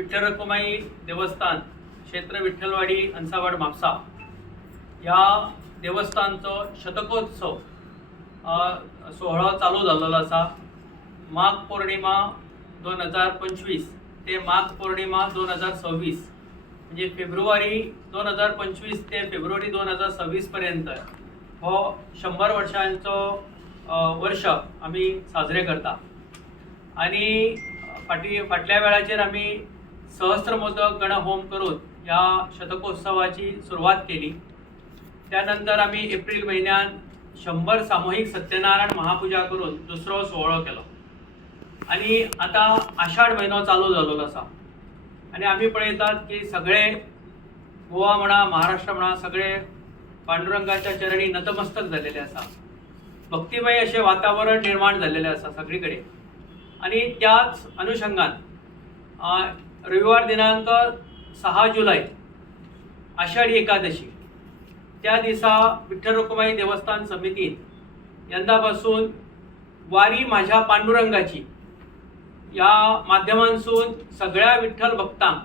विठ्ठल रखुमाई देवस्थान क्षेत्र विठ्ठलवाडी अंसावाड म्हापसा या देवस्थानचो शतकोत्सव सोहळा चालू झालेलो आसा। माघ पौर्णिमा 2025 ते माघ पौर्णिमा 2026 म्हणजे फेब्रुवारी 2025 ते फेब्रुवारी 2026 पर्यंत हो 100 वर्षांचो वर्ष आम्ही साजरे करता। आणि फाटल्या वेळाचेर आम्ही सहस्त्रमोदक गणहोम करून या शतकोत्सवाची सुरुवात केली। त्यानंतर आम्ही एप्रिल महिन्यात 100 सामूहिक सत्यनारायण महापूजा करून दुसरो सोहळो केलो। आणि आता आषाढ महिनो चालू झालेलो आसा आणि आम्ही पळयतात की सगळे गोवा म्हणा महाराष्ट्र म्हणा सगळे पांडुरंगाच्या चरणी नतमस्तक झालेले आसा। भक्तिमय असे वातावरण निर्माण झालेले आसा सगळीकडे। आणि त्याच अनुषंगान रविवार दिनांक 6 जुलै आषाढी एकादशी त्या दिसा विठ्ठल रखुमाई देवस्थान समितीन यंदापासून वारी माझ्या पांडुरंगाची या माध्यमांसून सगळ्या विठ्ठल भक्तांक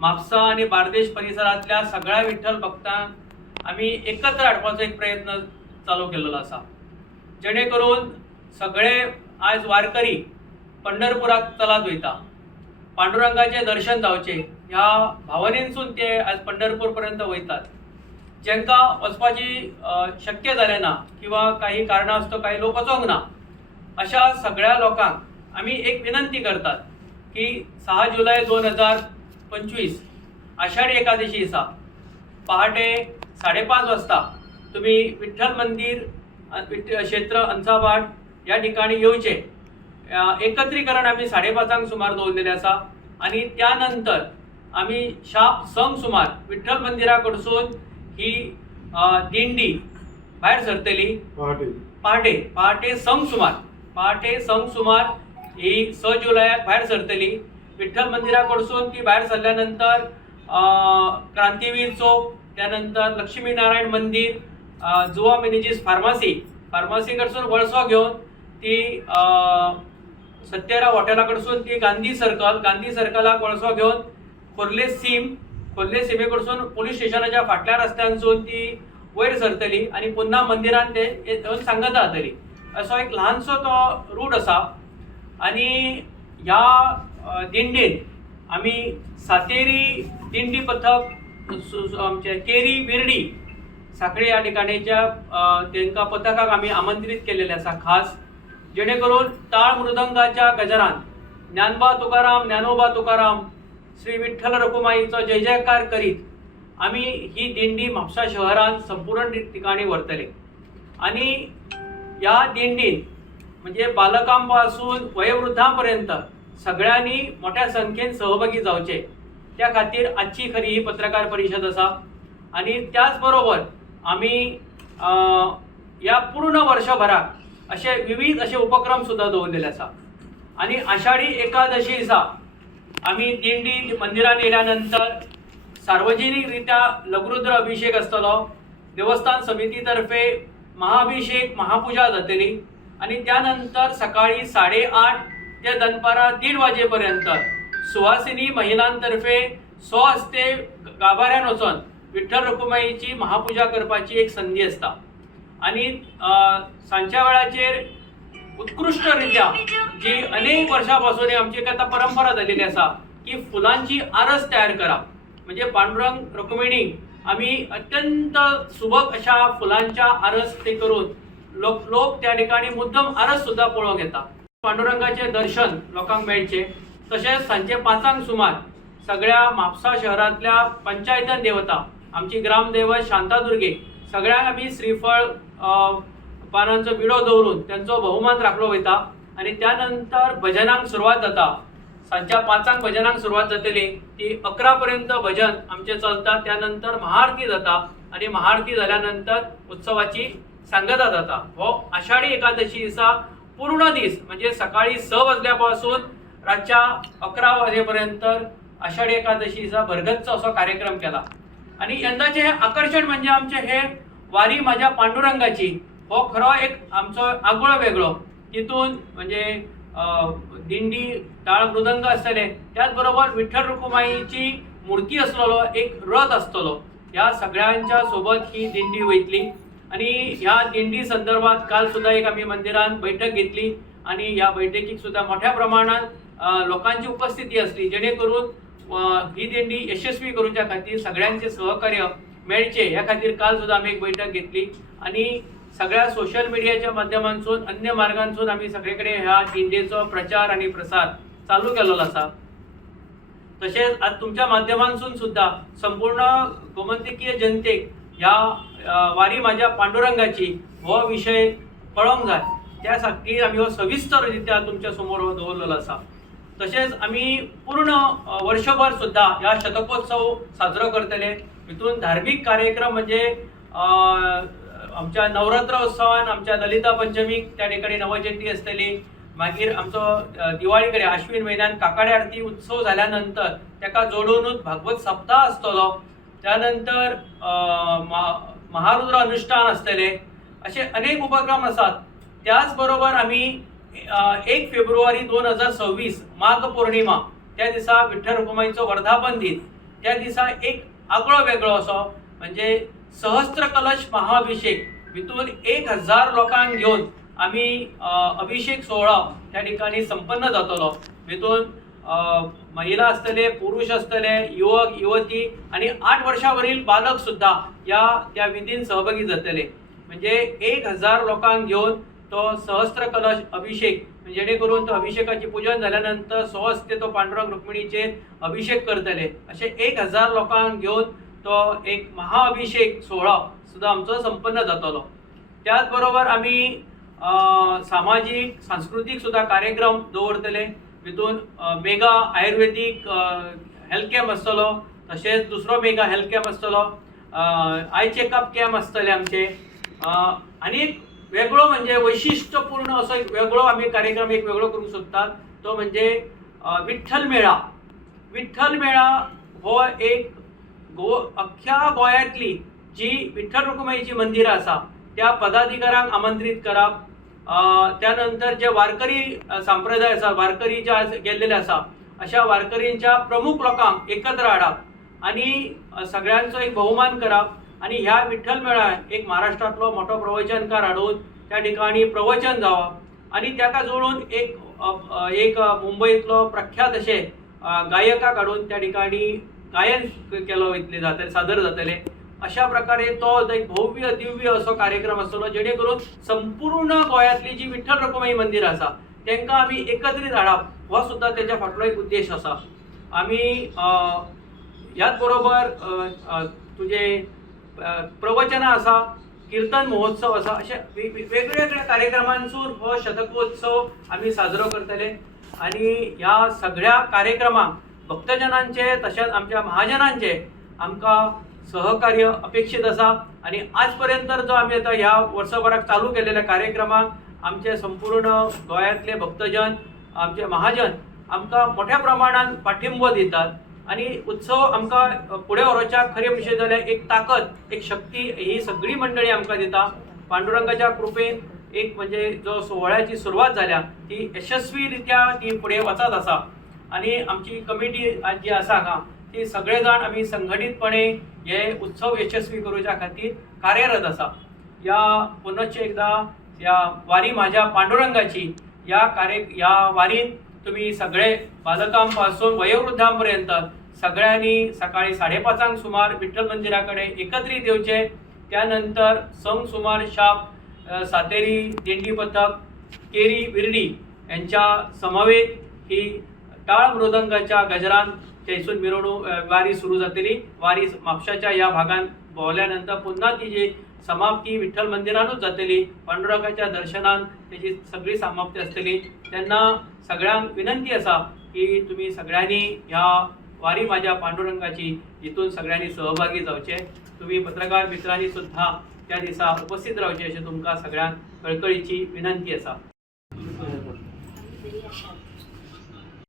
म्हापसा आणि बार्देश परिसरातल्या सगळ्या विठ्ठल भक्तांक आम्ही एकत्र हाडपाचो एक प्रयत्न चालू केलेलो आसा, जेणे करून सगळे आज वारकरी पंढरपुराक चलत वयता, पांडुरंगाचे दर्शन जावचे ह्या भावनेसून ते आज पंढरपूर पर्यंत वयतात। ज्यांका वचपाची शक्य जालें ना किंवा काही कारणास्तव काही लोक वचोंक ना अशा सगळ्या लोकांक आम्ही एक विनंती करतात की 6 जुलै 2025 आषाढी एकादशी दिसा पहाटे 5:30 वाजता तुम्ही विठ्ठल मंदिर क्षेत्र अंसावाड या ठिकाणी येऊचे। एकत्रीकरण आम्ही 5:30 सुमार दवरलेले आसा आणि त्यानंतर आम्ही संक सुमार विठ्ठल मंदिराकडसून ही दिंडी भायर सरतली। पहाटे संक सुमार ही 6 जुलयाक भायर सरतली। विठ्ठल मंदिराकडसून ती भायर सरल्यानंतर क्रांतीवीर चौक, त्यानंतर लक्ष्मीनारायण मंदिर, जुवा मिनेजीस फार्मसी कडसून वळसो घेऊन ती सत्यराव हॉटेलाकडसून ती गांधी सर्कलाक वळसो घेऊन खोर्ले सीमेकडसून पोलीस स्टेशनाच्या फाटल्या रस्त्यांसून ती वयर सरतली आणि पुन्हा मंदिरान ते येऊन सांगता जातली। असो एक ल्हानसो तो रूट आसा। आणि ह्या दिंडीन आम्ही सातेरी दिंडी पथक आमचे केरी विर्डी साखळे या ठिकाणीच्या तांकां पथकाक आम्ही आमंत्रित केलेले आसा खास, जेणे करून टाळ मृदंगाच्या गजरान ज्ञानोबा तुकाराम श्री विठ्ठल रखुमाईचो जय जयकार करीत आम्ही ही दिंडी म्हापसा शहरात संपूर्ण ठिकाणी व्हरतले। आणि या दिंडीन म्हणजे बालकांपासून वयोवृद्धांपर्यंत सगळ्यांनी मोठ्या संख्येन सहभागी जावचे, त्या खातीर आजची खरी ही पत्रकार परिषद आसा। आणि त्याचबरोबर आम्ही या पूर्ण वर्षभरात असे विविध असे उपक्रम सुद्धा दवरलेले आसा। आणि आषाढी एकादशी दिसा आम्ही दिंडी मंदिरात येयल्यानंतर सार्वजनिकरित्या लघुरुद्र अभिषेक आसतलो। देवस्थान समितीतर्फे महाअभिषेक महापूजा जातली आणि त्यानंतर सकाळी 8:30 ते दनपारा 1:30 वाजेपर्यंत सुवासिनी महिलांतर्फे स्वहस्ते गाभाऱ्यान वचून विठ्ठल रखुमाईची महापूजा करपाची एक संधी असता। आणि सांच्या वेळाचेर उत्कृष्टरित्या जी अनेक वर्षांपासून आमची एक आता परंपरा झालेली आसा की फुलांची आरस तयार करप, म्हणजे पांडुरंग रखुमाईक आम्ही अत्यंत सुबक अशा फुलांच्या आरस ते करून लोक त्या ठिकाणी मुद्दम आरस सुद्धा पळोवंक येता। पांडुरंगाचे दर्शन लोकांक मेळचे। तसेच सांजे 5 सुमार सगळ्या म्हापसा शहरातल्या पंचायतन देवता आमची ग्रामदैवत शांतादुर्गे सगळ्यांक आम्ही श्रीफळ पानांचो विडो दवरून त्यांचो बहुमान राखलो वयता। आणि त्यानंतर भजनांक सुरवात जाता। सांच्या 5 भजनांक सुरवात जातली, ती 11 पर्यंत भजन आमचे चलता। त्यानंतर महाआरती जाता आणि महाआरती झाल्यानंतर उत्सवाची सांगता जाता। हो आषाढी एकादशी दिसा पूर्ण दीस म्हणजे सकाळी 6 वाजल्यापासून रातच्या 11 वाजेपर्यंत आषाढी एकादशी दिसा भरगच्च असो कार्यक्रम केला। आणि यंदाचे हे आकर्षण म्हणजे आमचे हे वारी माझ्या पांडुरंगाची हो खरो एक आमचो आगळो वेगळो तितून म्हणजे दिंडी टाळ मृदंग आसतले, त्याच बरोबर विठ्ठल रखुमाईची मूर्ती असलेलो एक रथ असतलो. या सगळ्यांच्या सोबत ही दिंडी वयतली आणि ह्या दिंडी संदर्भात काल सुद्धा एक आम्ही मंदिरात बैठक घेतली आणि या बैठकीक सुद्धा मोठ्या प्रमाणात लोकांची उपस्थिती असली, जेणेकरून ही दिंडी यशस्वी करूच्या खातीर सगळ्यांचे सहकार्य मेळचे या खातीर काल सुद्धा आम्ही एक बैठक घेतली आणि सगळ्या सोशल मीडियाच्या माध्यमांतून अन्य मार्गांतून आम्ही सगळीकडे ह्या दिंडेचो प्रचार आणि प्रसार चालू केलेलो असा. तसेच आज तुमच्या माध्यमांतून सुद्धा संपूर्ण गोमंतकीय जनतेक ह्या वारी माझ्या पांडुरंगाची हो विषय कळोंक जाय त्या खातीर आम्ही हो सविस्तररित्या तुमच्या समोर दवरलेलो असा. तसेच आम्ही पूर्ण वर्षभर सुद्धा ह्या शतकोत्सव साजरो करतले. हितून धार्मिक कार्यक्रम म्हणजे आमच्या नवरात्र उत्सवान आमच्या ललिता पंचमीक त्या ठिकाणी नवचैती असतली. मागीर आमचो दिवाळी कडेन आश्विन म्हयन्यान काकाडे आरती उत्सव झाल्यानंतर ताका जोडूनच भागवत सप्ताह आसतलो. त्यानंतर महारुद्र अनुष्ठान असतले. असे अनेक उपक्रम असतात. त्याचबरोबर आम्ही 1 फेब्रुवारी 2026 माघ पौर्णिमा त्या दिसा विठ्ठल रखुमाईचो वर्धापन दिन. त्या दिसा एक आगळो वेगळो असो म्हणजे सहस्त्र कलश महाअभिषेक. भितून 1000 लोकांक घेऊन आम्ही अभिषेक सोहळा त्या ठिकाणी संपन्न जातलो. भितून महिला असतले, पुरुष असतले, युवक युवती आणि 8 वर्षावरील बालक सुद्धा त्या विधीन सहभागी जातले. म्हणजे 1000 लोकांक घेऊन तो सहस्त्र कलश अभिषेक जेणेकरून तो अभिषेकाची पूजन झाल्यानंतर स्वहस्ते तो पांडुरंग रुक्मिणीचेर अभिषेक करतले. असे 1000 लोकांक घेऊन तो एक महाअभिषेक सोहळा सुद्धा आमचो संपन्न जातलो. त्याचबरोबर आम्ही सामाजिक सांस्कृतिक सुद्धा कार्यक्रम दवरतले. भितून मेगा आयुर्वेदिक हेल्थ कॅम्प आसतलो. तसेच दुसरो मेगा हेल्थ कॅम्प आसतलो. आय चेकअप कॅम्प आसतले आमचे. आणि वेगळो म्हणजे वैशिष्ट्यपूर्ण असो एक वेगळो आम्ही कार्यक्रम एक वेगळो करूंक सोदतात. तो म्हणजे विठ्ठल मेळा. विठ्ठल मेळा हो एक अख्ख्या गोंयांतली जी विठ्ठल रखुमाईची मंदिरां आसा त्या पदाधिकाऱ्यांक आमंत्रित करप. त्यानंतर जे वारकरी संप्रदाय आसा, वारकरी जे गेल्लेले आसा अशा वारकरींच्या प्रमुख लोकांक एकत्र हाडप आणि सगळ्यांचो एक बहुमान करप. आणि ह्या विठ्ठल मेळ्यात एक महाराष्ट्रातलो मोठो प्रवचनकार हाडून त्या ठिकाणी प्रवचन जावप आणि ताका जोडून एक मुंबईतलो प्रख्यात असे गायकाक हाडून त्या ठिकाणी गायन केलो वयतले जातले, सादर जातले. अशा प्रकारे तो एक भव्य दिव्य असो कार्यक्रम आसतलो जेणेकरून संपूर्ण गोंयांतली जी विठ्ठल रखुमाई मंदिर आसा तांकां आमी एकत्रीत हाडप हो सुद्धा त्याच्या फाटलो एक उद्देश आसा. आमी ह्याच बरोबर तुझे प्रवचनां आसा, कीर्तन महोत्सव आसा, अशा वेगवेगळ्या कार्यक्रमांसून हो शतकोत्सव आमी साजरो करतले. आणि ह्या सगळ्या कार्यक्रमांक भक्तजनांचे तसेच आमच्या महाजनांचे आमकां सहकार्य अपेक्षित आसा. आणि आजपर्यंत जो आम्ही आता ह्या वर्षभराक चालू केलेल्या कार्यक्रमांक आमचे संपूर्ण गोंयांतले भक्तजन, आमचे महाजन आमकां मोठ्या प्रमाणात पाठिंबो दितात. आणि उत्सव आमकां फुडें व्हरच्या खरे विशय जाल्यार एक ताकद, एक शक्ती ही सगळी मंडळी आमकां दिता. पांडुरंगाच्या कृपेन एक म्हणजे जो सोहळ्याची सुरवात झाल्या ती यशस्वीरित्या ती फुडें वचत आसा. आणि आमची कमिटी जी आसा हांगा ती सगळे जाण आमी संघटितपणे हे उत्सव यशस्वी करूच्या खातीर कार्यरत आसा. या पुनश्च एकदा या वारी माझ्या पांडुरंगाची या वारीन तुम्ही सगळे बालकांपासून वयोवृद्धांपर्यंत सगळ्यांनी सकाळी 5:30 सुमार विठ्ठल मंदिराकडे एकत्रित येवचे. त्यानंतर संग सुमार शाप सातेरी दिंडी पथक केरी बिर्डी यांच्या समवेत ही टाळ मृदंगाच्या गजरान थंयसून मिरवणूक वारी सुरू जातली. वारी म्हापशाच्या या भागात भोवल्यानंतर पुन्हा तिची समाप्ती विठ्ठल मंदिरानूच जातली. पांडुरंगाच्या दर्शनान त्याची सगळी समाप्ती असतली. त्यांना सगळ्यांक विनंती असा की तुम्ही सगळ्यांनी ह्या वारी माझ्या पांडुरंगाची हितून सगळ्यांनी सहभागी जावचे. तुम्ही पत्रकार मित्रांनी सुद्धा त्या दिसा उपस्थित रावचे अशी तुमकां सगळ्यांक कळकळीची विनंती असा.